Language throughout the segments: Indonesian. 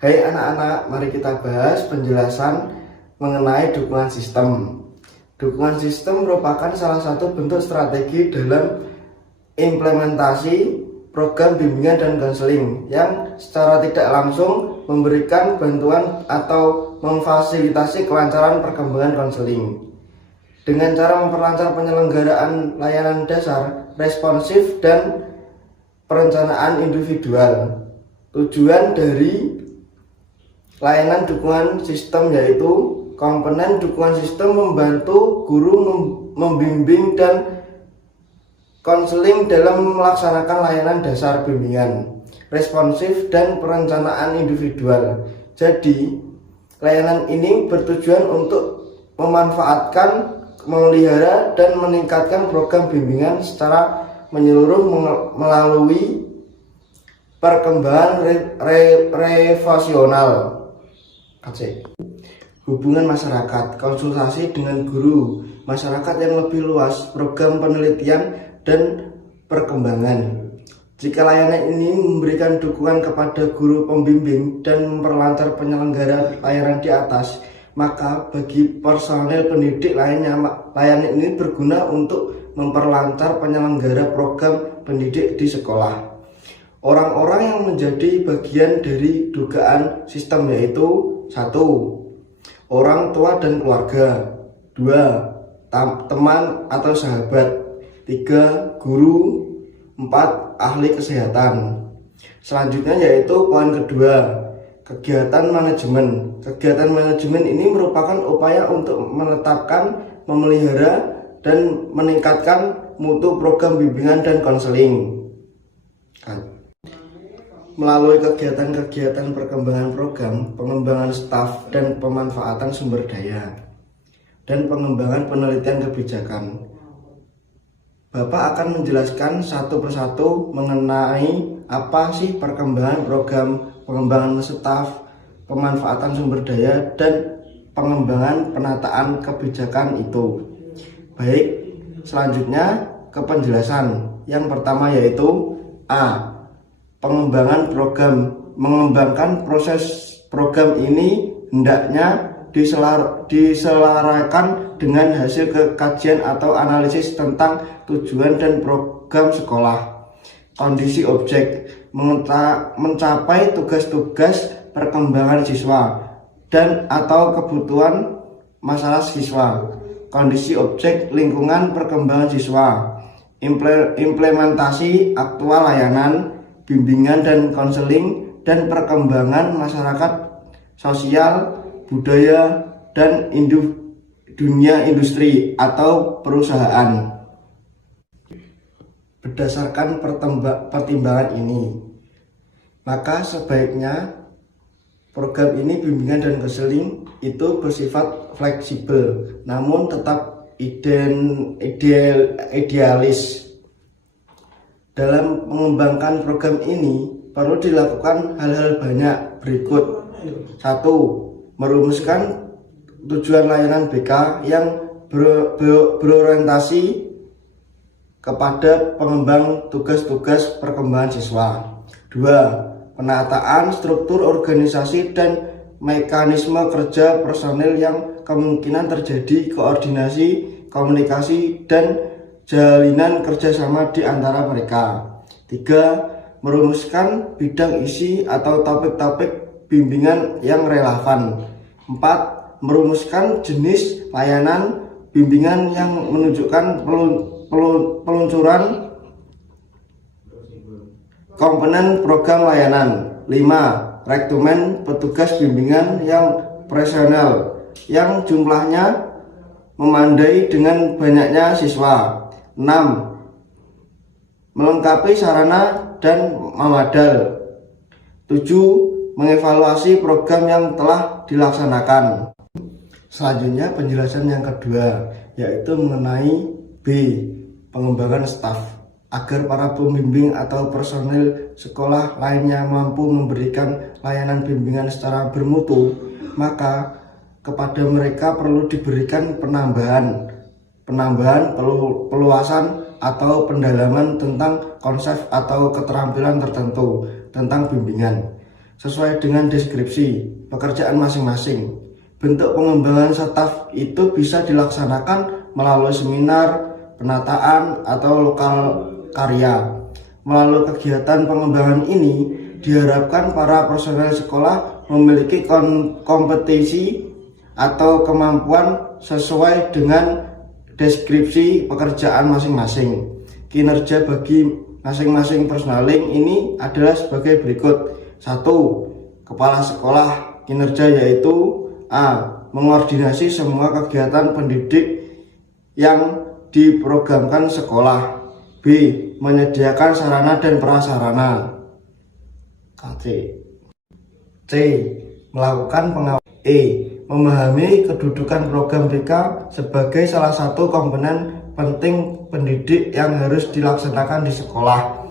Hai anak-anak, mari kita bahas penjelasan mengenai dukungan sistem. Dukungan sistem merupakan salah satu bentuk strategi dalam implementasi program bimbingan dan konseling yang secara tidak langsung memberikan bantuan atau memfasilitasi kelancaran perkembangan konseling. Dengan cara memperlancar penyelenggaraan layanan dasar, responsif, dan perencanaan individual. Tujuan dari layanan dukungan sistem yaitu komponen dukungan sistem membantu guru membimbing dan konseling dalam melaksanakan layanan dasar bimbingan, responsif, dan perencanaan individual. Jadi, layanan ini bertujuan untuk memanfaatkan, memelihara, dan meningkatkan program bimbingan secara menyeluruh melalui perkembangan revasional. Hubungan masyarakat, konsultasi dengan guru, masyarakat yang lebih luas, program penelitian dan perkembangan. Jika layanan ini memberikan dukungan kepada guru pembimbing dan memperlancar penyelenggara layanan di atas, maka bagi personel pendidik lainnya, layanan ini berguna untuk memperlancar penyelenggara program pendidik di sekolah. Orang-orang yang menjadi bagian dari dugaan sistem yaitu 1. Orang tua dan keluarga. 2. Teman atau sahabat. 3. Guru. 4. Ahli kesehatan. Selanjutnya yaitu poin kedua, kegiatan manajemen. Kegiatan manajemen ini merupakan upaya untuk menetapkan, memelihara, dan meningkatkan mutu program bimbingan dan konseling. Melalui kegiatan-kegiatan perkembangan program, pengembangan staf, dan pemanfaatan sumber daya, dan pengembangan penelitian kebijakan. Bapak akan menjelaskan satu persatu mengenai apa sih perkembangan program, pengembangan staf, pemanfaatan sumber daya, dan pengembangan penataan kebijakan itu. Baik, selanjutnya ke penjelasan. Yang pertama yaitu A. Pengembangan program. Mengembangkan proses program ini hendaknya diselarakan dengan hasil kajian atau analisis tentang tujuan dan program sekolah, kondisi objek, mencapai tugas-tugas perkembangan siswa dan atau kebutuhan masalah siswa, kondisi objek lingkungan perkembangan siswa, implementasi aktual layanan bimbingan dan konseling, dan perkembangan masyarakat, sosial, budaya, dan dunia industri atau perusahaan. Berdasarkan pertimbangan ini, maka sebaiknya program ini bimbingan dan konseling itu bersifat fleksibel, namun tetap idealis. Dalam mengembangkan program ini perlu dilakukan hal-hal banyak berikut. 1. Merumuskan tujuan layanan BK yang berorientasi kepada pengembang tugas-tugas perkembangan siswa. 2. Penataan struktur organisasi dan mekanisme kerja personil yang kemungkinan terjadi koordinasi, komunikasi, dan jalinan kerjasama di antara mereka. 3. Merumuskan bidang isi atau topik-topik bimbingan yang relevan. 4. Merumuskan jenis layanan bimbingan yang menunjukkan peluncuran komponen program layanan. 5. Rekrumen petugas bimbingan yang profesional yang jumlahnya memandai dengan banyaknya siswa. 6. Melengkapi sarana dan memadal. 7. Mengevaluasi program yang telah dilaksanakan. Selanjutnya penjelasan yang kedua yaitu mengenai B. Pengembangan staf. Agar para pembimbing atau personil sekolah lainnya mampu memberikan layanan bimbingan secara bermutu, maka kepada mereka perlu diberikan penambahan, peluasan atau pendalaman tentang konsep atau keterampilan tertentu tentang bimbingan. sesuai dengan deskripsi pekerjaan masing-masing. Bentuk pengembangan staf itu bisa dilaksanakan melalui seminar, penataan, atau lokal karya. Melalui kegiatan pengembangan ini, diharapkan para personel sekolah memiliki kompetensi atau kemampuan sesuai dengan deskripsi pekerjaan masing-masing. Kinerja bagi masing-masing personaling ini adalah sebagai berikut. 1. Kepala sekolah kinerja yaitu A. Mengordinasi semua kegiatan pendidik yang diprogramkan sekolah. B. Menyediakan sarana dan prasarana. C. Melakukan pengawasan. E. Memahami kedudukan program BK sebagai salah satu komponen penting pendidik yang harus dilaksanakan di sekolah.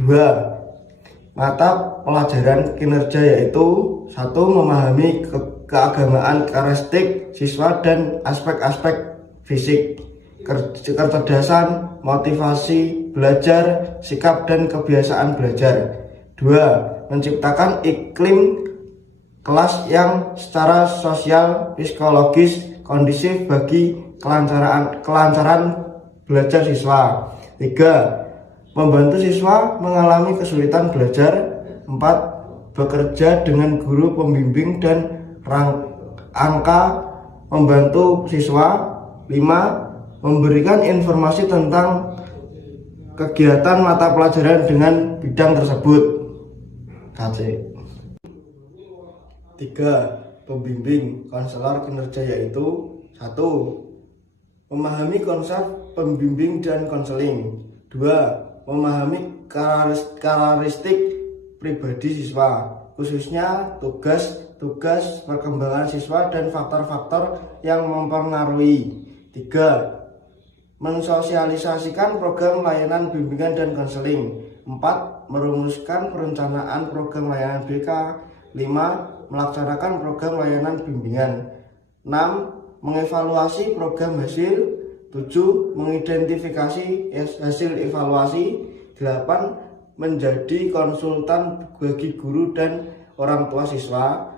2. Mata pelajaran kinerja yaitu 1. Memahami keagamaan karakteristik siswa dan aspek-aspek fisik, kecerdasan, motivasi belajar, sikap dan kebiasaan belajar. 2. Menciptakan iklim kelas yang secara sosial psikologis kondusif bagi kelancaran belajar siswa. 3. Membantu siswa mengalami kesulitan belajar. 4. Bekerja dengan guru pembimbing dan angka membantu siswa. 5. Memberikan informasi tentang kegiatan mata pelajaran dengan bidang tersebut. 3. Pembimbing konselor kinerja yaitu 1. Memahami konsep pembimbing dan konseling. 2. Memahami karakteristik pribadi siswa, khususnya tugas perkembangan siswa dan faktor-faktor yang mempengaruhi. 3. Mensosialisasikan program layanan bimbingan dan konseling. 4. Merumuskan perencanaan program layanan BK. 5. Melaksanakan program layanan bimbingan. 6. Mengevaluasi program hasil. 7. Mengidentifikasi hasil evaluasi. 8. Menjadi konsultan bagi guru dan orang tua siswa.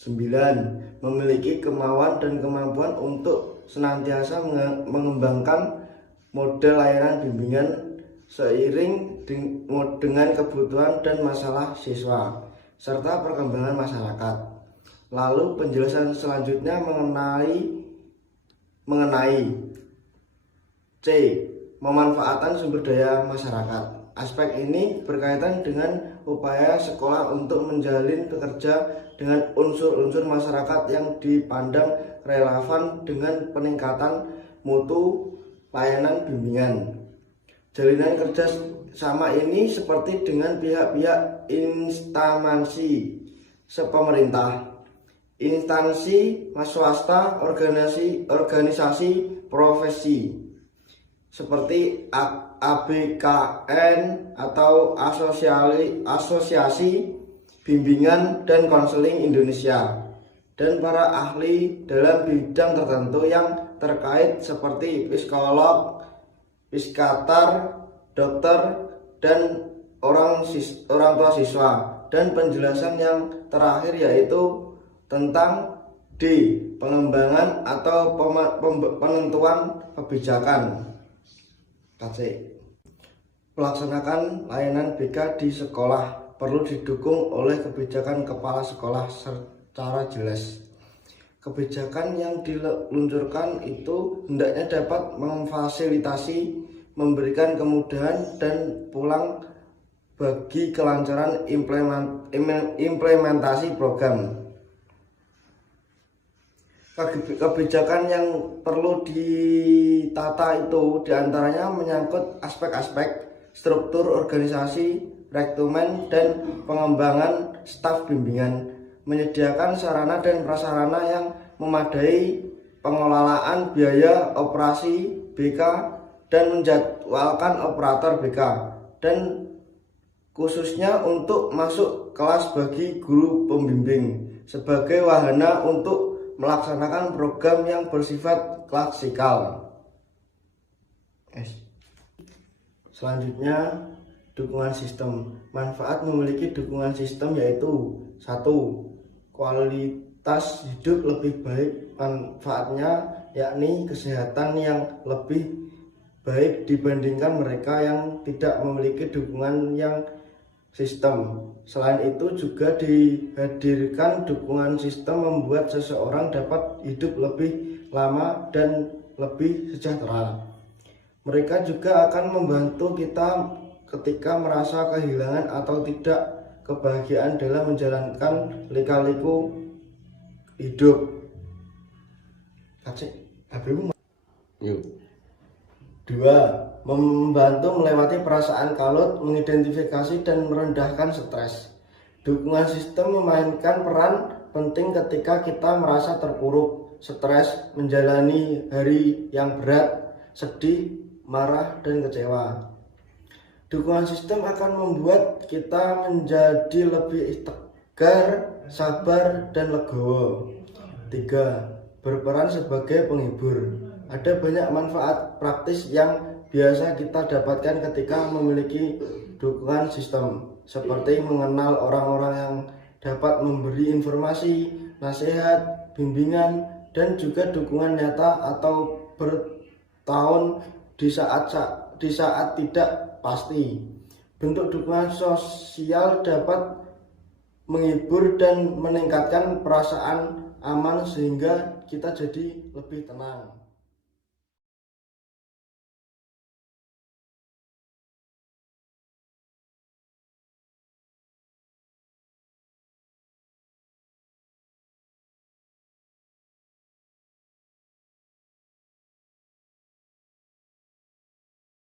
9. Memiliki kemauan dan kemampuan untuk senantiasa mengembangkan model layanan bimbingan seiring dengan kebutuhan dan masalah siswa serta perkembangan masyarakat. Lalu penjelasan selanjutnya mengenai C. Pemanfaatan sumber daya masyarakat. Aspek ini berkaitan dengan upaya sekolah untuk menjalin bekerja dengan unsur-unsur masyarakat yang dipandang relevan dengan peningkatan mutu layanan bimbingan. Jalinan kerja sama ini seperti dengan pihak-pihak instansi sepemerintah, instansi swasta, organisasi profesi seperti ABKN atau Asosiasi Bimbingan dan Konseling Indonesia, dan para ahli dalam bidang tertentu yang terkait seperti psikolog, psikiater, dokter, dan orang tua siswa. Dan penjelasan yang terakhir yaitu tentang D. Pengembangan atau penentuan kebijakan. Melaksanakan layanan BK di sekolah perlu didukung oleh kebijakan kepala sekolah secara jelas. Kebijakan yang diluncurkan itu hendaknya dapat memfasilitasi, memberikan kemudahan dan pulang bagi kelancaran implementasi program. Kebijakan yang perlu ditata itu diantaranya menyangkut aspek-aspek struktur organisasi, rekrumen, dan pengembangan staf bimbingan, menyediakan sarana dan prasarana yang memadai, pengelolaan biaya operasi BK, dan menjadwalkan operator BK, dan khususnya untuk masuk kelas bagi guru pembimbing sebagai wahana untuk melaksanakan program yang bersifat klasikal. Selanjutnya Dukungan sistem. Manfaat memiliki dukungan sistem yaitu 1. Kualitas hidup lebih baik. Manfaatnya yakni kesehatan yang lebih baik dibandingkan mereka yang tidak memiliki dukungan yang sistem. Selain itu juga dihadirkan dukungan sistem membuat seseorang dapat hidup lebih lama dan lebih sejahtera. Mereka juga akan membantu kita ketika merasa kehilangan atau tidak kebahagiaan dalam menjalankan lika-liku hidup. Yuk. 2. Membantu melewati perasaan kalut, mengidentifikasi dan merendahkan stres. Dukungan sistem memainkan peran penting ketika kita merasa terpuruk, stres, menjalani hari yang berat, sedih, marah, dan kecewa. Dukungan sistem akan membuat kita menjadi lebih tegar, sabar, dan legowo. 3. Berperan sebagai penghibur. Ada banyak manfaat praktis yang biasa kita dapatkan ketika memiliki dukungan sistem, seperti mengenal orang-orang yang dapat memberi informasi, nasihat, bimbingan, dan juga dukungan nyata atau bertahun di saat tidak pasti. Bentuk dukungan sosial dapat menghibur dan meningkatkan perasaan aman sehingga kita jadi lebih tenang.